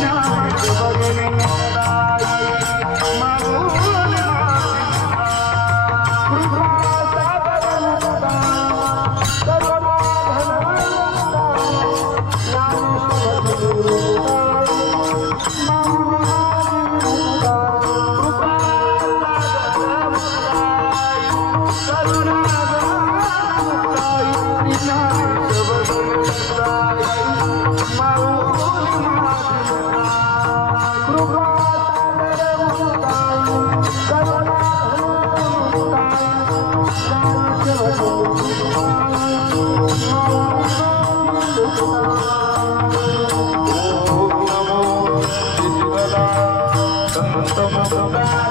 Krishna Oh,